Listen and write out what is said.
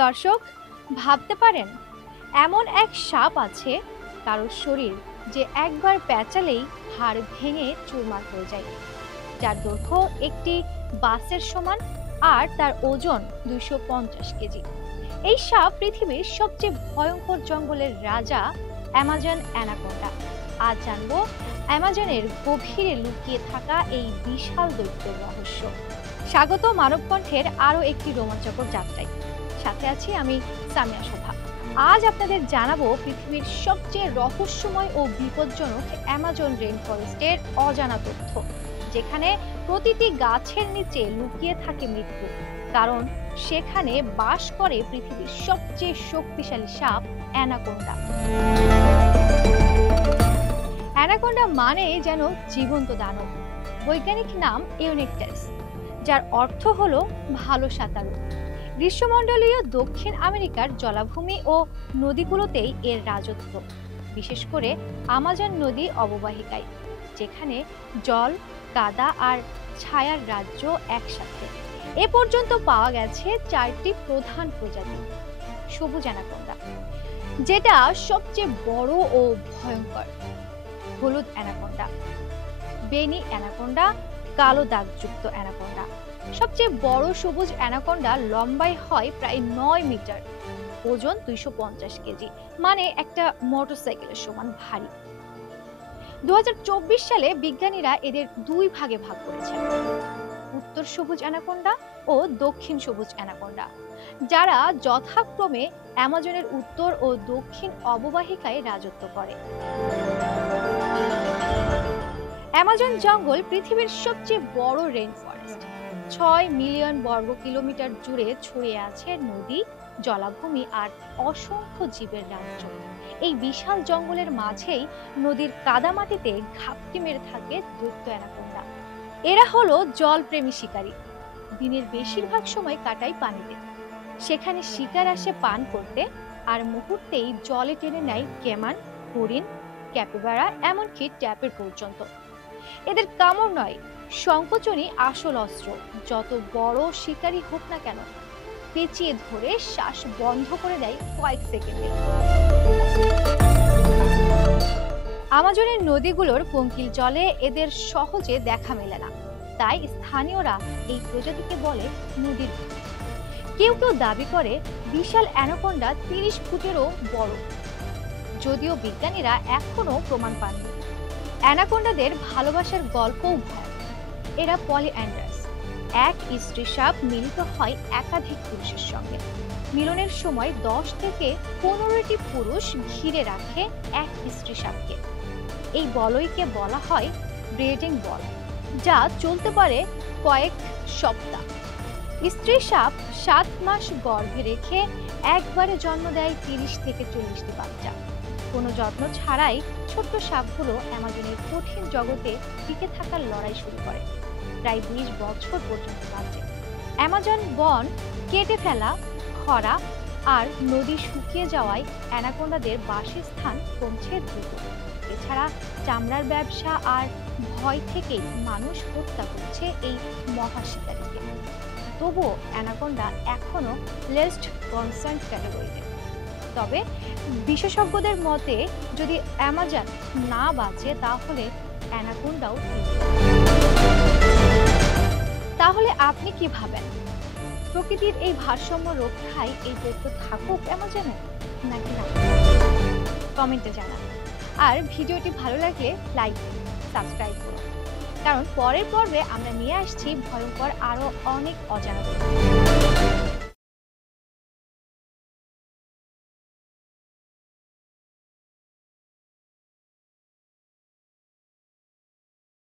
দর্শক, ভাবতে পারেন এমন এক সাপ আছে কারো শরীর যে একবার পেঁচালেই হাড় ভেঙে চুরমার হয়ে যায়, যার দৈর্ঘ্য একটি বাসের সমান আর তার ওজন 250 কেজি। এই সাপ পৃথিবীর সবচেয়ে ভয়ঙ্কর জঙ্গলের রাজা, অ্যামাজন অ্যানাকোন্ডা। আজ জানবো অ্যামাজনের গভীরে লুকিয়ে থাকা এই বিশাল দৈত্যের রহস্য। স্বাগত মানবকণ্ঠের আরো একটি রোমাঞ্চকর যাত্রায়। সাথে আছি আমি, সামিয়া শোভা। আজ আপনাদের জানাবো পৃথিবীর সবচেয়ে রহস্যময় ও বিপজ্জনক অ্যামাজন রেইন ফরেস্টের অজানা তথ্য, যেখানে প্রতিটি গাছের নিচে লুকিয়ে থাকে মৃত্যু, কারণ সেখানে বাস করে পৃথিবীর সবচেয়ে শক্তিশালী সাপ অ্যানাকোন্ডা। অ্যানাকোন্ডা মানে যেন জীবন্ত দানব। বৈজ্ঞানিক নাম ইউনিকটেস, যার অর্থ হলো ভালো সাঁতারু। গ্রীষ্মমণ্ডলীয় দক্ষিণ আমেরিকার জলাভূমি ও নদীগুলোতেই এর রাজত্ব, বিশেষ করে আমাজন নদী অববাহিকায়, যেখানে জল, কাদা আর ছায়ার রাজ্য একসাথে। এ পর্যন্ত পাওয়া গেছে 4টি প্রধান প্রজাতি। সবুজ অ্যানাকোন্ডা, যেটা সবচেয়ে বড় ও ভয়ঙ্কর; হলুদ অ্যানাকোন্ডা, বেনি অ্যানাকোন্ডা, কালো দাগযুক্ত অ্যানাকোন্ডা। সবচেয়ে বড় সবুজ অ্যানাকোন্ডা লম্বায় হয় প্রায় 9 মিটার, ওজন 250 কেজি, মানে একটা মোটরসাইকেলের সমান ভারী। 2024 সালে বিজ্ঞানীরা এদের দুই ভাগে ভাগ করেছেন: উত্তর সবুজ অ্যানাকোন্ডা ও দক্ষিণ সবুজ অ্যানাকোন্ডা, যারা যথাক্রমে অ্যামাজনের উত্তর ও দক্ষিণ অববাহিকায় রাজত্ব করে। অ্যামাজন জঙ্গল পৃথিবীর সবচেয়ে বড় রেইন ফরেস্ট। 6 মিলিয়ন বর্গ কিলোমিটার জুড়ে ছড়িয়ে আছে নদী, জলাভূমি আর অসংখ্য জীবের রাজ্য। এই বিশাল জঙ্গলের মাঝেই নদীর কাদামাটিতে ঘাপটি মেরে থাকে দৈত্য অ্যানাকোন্ডা। এরা হলো জলপ্রেমী শিকারী। দিনের বেশিরভাগ সময় কাটায় পানিতে। সেখানে শিকার আসে পান করতে, আর মুহূর্তেই জলে টেনে নেয় কেমান, হরিণ, ক্যাপিবারা, এমনকি ট্যাপের পর্যন্ত। এদের কামড় নয়, সংকোচনই আসল অস্ত্র। যত বড় শিকারী হোক না কেন, পেঁচিয়ে ধরে শ্বাস বন্ধ করে দেয় কয়েক সেকেন্ডে। আমাজনের নদীগুলোর পঙ্কিল জলে এদের সহজে দেখা মেলে না, তাই স্থানীয়রা এই প্রজাতিকে বলে নদীর ভূত। কেউ কেউ দাবি করে বিশাল অ্যানাকোন্ডা 30 ফুটেরও বড়, যদিও বিজ্ঞানীরা এখনো প্রমাণ পাননি। অ্যানাকোন্ডাদের ভালোবাসার গল্পও ভয়। এরা পলিঅ্যান্ডারাস। এক স্ত্রী সাপ মিলিত হয় একাধিক পুরুষের সঙ্গে। মিলনের সময় 10 থেকে 15টি পুরুষ ঘিরে রাখে এক স্ত্রী সাপকে। এই বলয়কে বলা হয় ব্রিডিং বল, যা চলতে পারে কয়েক সপ্তাহ। স্ত্রী সাপ 7 মাস গর্ভে রেখে একবারে জন্ম দেয় 30 থেকে 40টি বাচ্চা। কোনো যত্ন ছাড়াই ছোট্ট সাপগুলো অ্যামাজনের কঠিন জগতে টিকে থাকার লড়াই শুরু করে, প্রায় 20 বছর পর্যন্ত বাঁচে। অ্যামাজন বন কেটে ফেলা, খরা আর নদী শুকিয়ে যাওয়ায় অ্যানাকোন্ডাদের বাসস্থান কমছে দ্রুত। এছাড়া চামড়ার ব্যবসা আর ভয় থেকেই মানুষ হত্যা করছে এই মহাশিকারীকে। তবুও অ্যানাকোন্ডা এখনো লেস্ট কনসার্ন ক্যাটাগরিতে। তবে বিশেষজ্ঞদের মতে, যদি অ্যামাজন না বাঁচে তাহলে অ্যানাকোন্ডাও। তাহলে আপনি কি ভাবেন? প্রকৃতির এই ভারসাম্য রক্ষায় এই দৈত্য থাকুক অ্যামাজনে, নাকি না? কমেন্টে জানান। আর ভিডিওটি ভালো লাগলে লাইক দিন, সাবস্ক্রাইব করুন, কারণ পরের পর্বে আমরা নিয়ে আসছি ভয়ঙ্কর আরো অনেক অজানা তথ্য।